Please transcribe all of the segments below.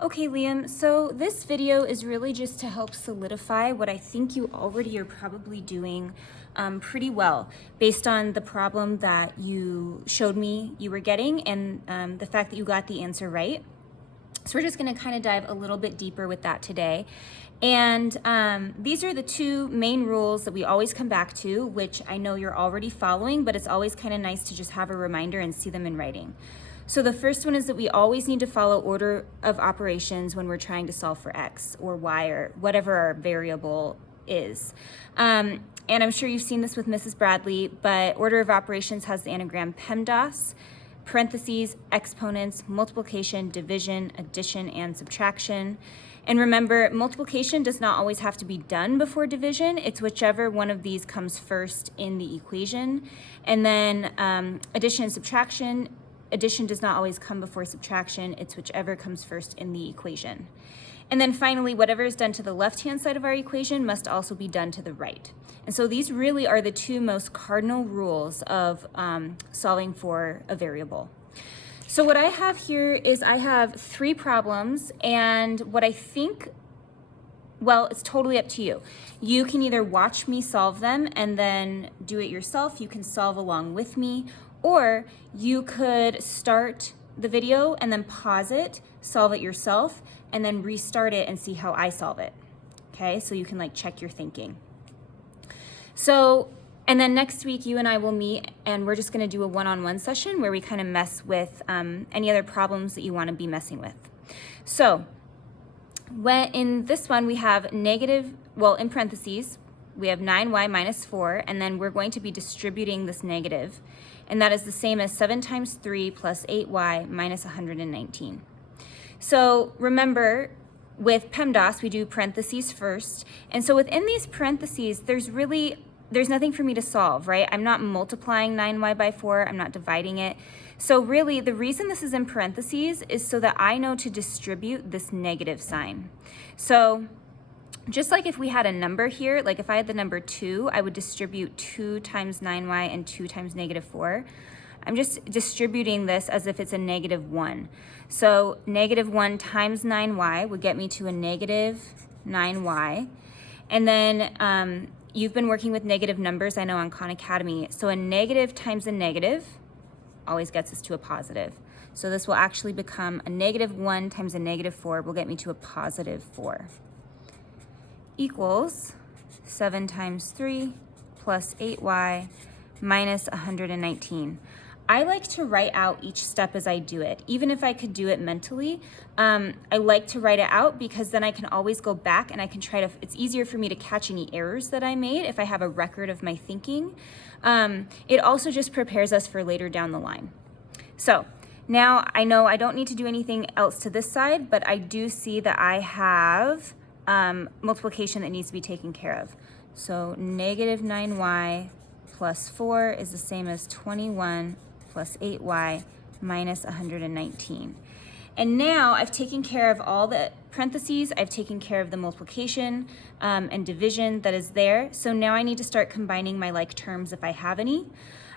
Okay, Liam, so this video is really just to help solidify what I think you already are probably doing pretty well based on the problem that you showed me you were getting and the fact that you got the answer right. So we're just going to kind of dive a little bit deeper with that today. And these are the two main rules that we always come back to, which I know you're already following, but it's always kind of nice to just have a reminder and see them in writing. So the first one is that we always need to follow order of operations when we're trying to solve for x or y or whatever our variable is. And I'm sure you've seen this with Mrs. Bradley, but order of operations has the anagram PEMDAS, parentheses, exponents, multiplication, division, addition, and subtraction. And remember, multiplication does not always have to be done before division. It's whichever one of these comes first in the equation. And then addition and subtraction, addition does not always come before subtraction. It's whichever comes first in the equation. And then finally, whatever is done to the left-hand side of our equation must also be done to the right. And so these really are the two most cardinal rules of solving for a variable. So what I have here is I have 3 problems, and what I think, well, it's totally up to you. You can either watch me solve them and then do it yourself. You can solve along with me, or you could start the video and then pause it, solve it yourself, and then restart it and see how I solve it. Okay, so you can like check your thinking. So, and then next week you and I will meet and we're just gonna do a one-on-one session where we kind of mess with any other problems that you wanna be messing with. So, when in this one we have negative, well, in parentheses, we have 9y minus 4, and then we're going to be distributing this negative, and that is the same as 7 times 3 plus 8y minus 119. So remember, with PEMDAS, we do parentheses first, and so within these parentheses, there's nothing for me to solve, right? I'm not multiplying 9y by 4, I'm not dividing it. So really, the reason this is in parentheses is so that I know to distribute this negative sign. So just like if we had a number here, like if I had the number 2, I would distribute 2 times 9y and 2 times negative 4. I'm just distributing this as if it's a negative 1. So negative 1 times 9y would get me to a negative 9y. And then you've been working with negative numbers, I know, on Khan Academy. So a negative times a negative always gets us to a positive. So this will actually become a negative 1 times a negative 4 will get me to a positive 4. Equals 7 times 3 plus 8y minus 119. I like to write out each step as I do it. Even if I could do it mentally, I like to write it out because then I can always go back and I can try to, it's easier for me to catch any errors that I made if I have a record of my thinking. It also just prepares us for later down the line. So now I know I don't need to do anything else to this side, but I do see that I have multiplication that needs to be taken care of. So negative 9y plus 4 is the same as 21 plus 8y minus 119. And now I've taken care of all the parentheses, I've taken care of the multiplication and division that is there. So now I need to start combining my like terms if I have any.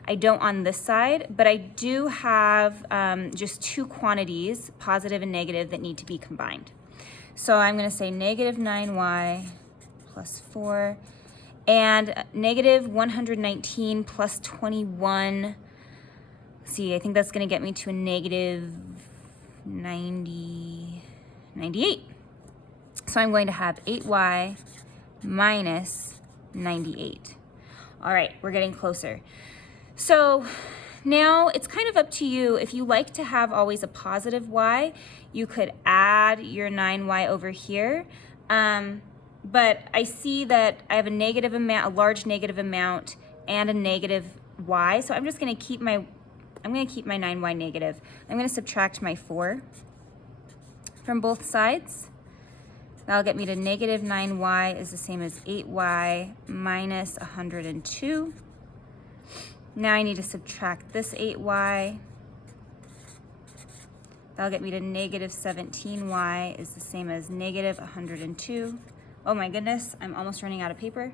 I don't on this side, but I do have just 2 quantities, positive and negative, that need to be combined. So I'm going to say negative 9y plus 4 and negative 119 plus 21. See, I think that's going to get me to a negative 98. So I'm going to have 8y minus 98. All right, we're getting closer. So now it's kind of up to you. If you like to have always a positive y, you could add your 9y over here. But I see that I have a negative amount, a large negative amount, and a negative y. So I'm just going to keep my 9y negative. I'm going to subtract my 4 from both sides. That'll get me to negative 9y is the same as 8y minus 102. Now I need to subtract this 8y. That'll get me to negative 17y is the same as negative 102. Oh my goodness, I'm almost running out of paper.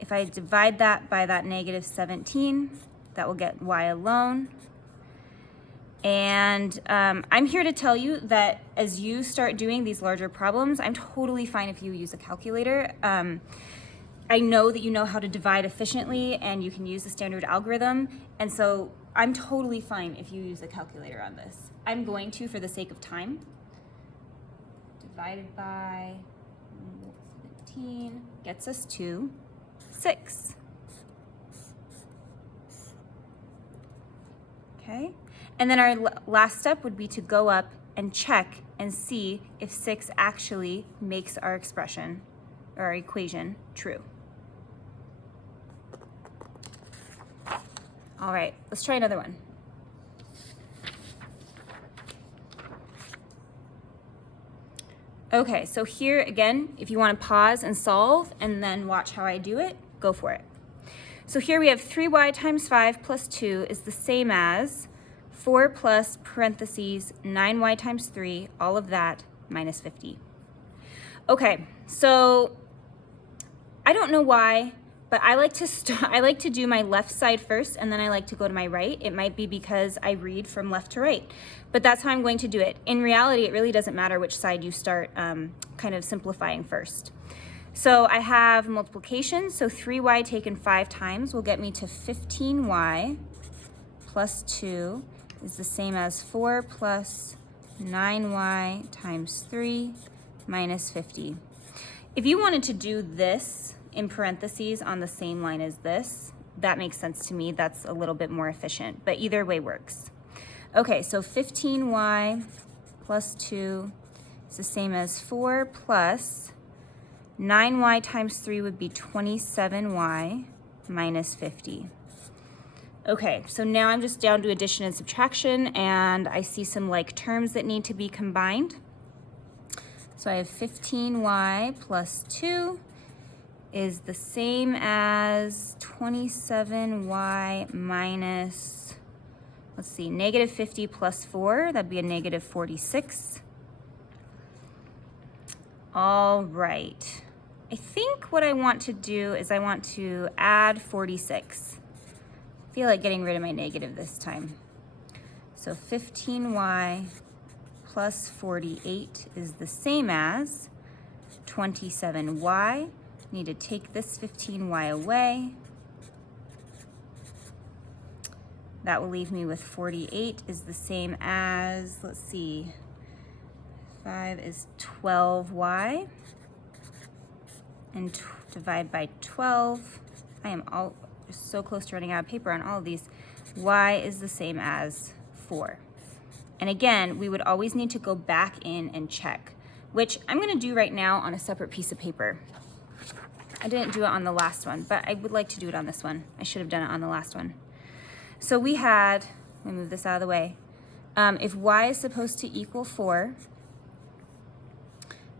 If I divide that by that negative 17, that will get y alone. And I'm here to tell you that as you start doing these larger problems, I'm totally fine if you use a calculator. I know that you know how to divide efficiently and you can use the standard algorithm. And so I'm totally fine if you use a calculator on this. I'm going to, for the sake of time, divided by 17 gets us to 6. Okay, and then our last step would be to go up and check and see if 6 actually makes our expression or our equation true. All right, let's try another one. Okay, so here again, if you want to pause and solve and then watch how I do it, go for it. So here we have 3y times 5 plus 2 is the same as 4 plus parentheses 9y times 3, all of that, minus 50. Okay, so I don't know why, but I like to do my left side first and then I like to go to my right. It might be because I read from left to right, but that's how I'm going to do it. In reality, it really doesn't matter which side you start kind of simplifying first. So I have multiplication, so 3y taken 5 times will get me to 15y plus 2 is the same as 4 plus 9y times 3 minus 50. If you wanted to do this in parentheses on the same line as this, that makes sense to me. That's a little bit more efficient, but either way works. Okay, so 15y plus 2 is the same as 4 plus 9y times 3 would be 27y minus 50. Okay, so now I'm just down to addition and subtraction, and I see some like terms that need to be combined. So I have 15y plus 2 is the same as 27y minus, let's see, negative 50 plus 4, that'd be a negative 46. All right. I think what I want to do is I want to add 46. I feel like getting rid of my negative this time. So 15y plus 48 is the same as 27y. Need to take this 15y away. That will leave me with 48 is the same as, let's see, 5 is 12y. And divide by 12. I am so close to running out of paper on all of these. Y is the same as 4. And again, we would always need to go back in and check, which I'm going to do right now on a separate piece of paper. I didn't do it on the last one, but I would like to do it on this one. I should have done it on the last one. So we had, let me move this out of the way. If y is supposed to equal 4,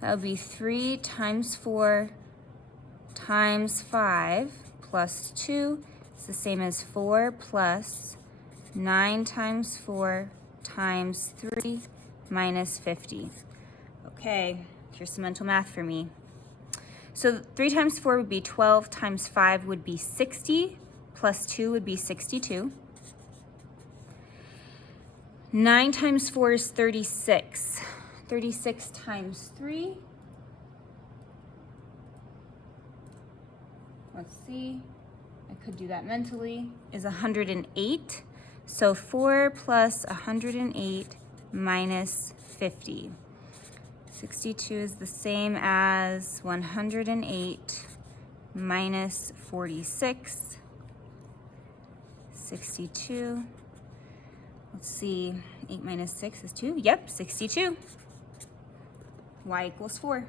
that would be 3 times 4 times 5 plus 2 is the same as 4 plus 9 times 4 times 3 minus 50. Okay, here's some mental math for me. So 3 times 4 would be 12, times 5 would be 60, plus 2 would be 62. 9 times 4 is 36. 36 times 3. Let's see, I could do that mentally, is 108. So 4 plus 108 minus 50. 62 is the same as 108 minus 46. 62. Let's see, 8 minus 6 is 2. Yep, 62. Y equals 4.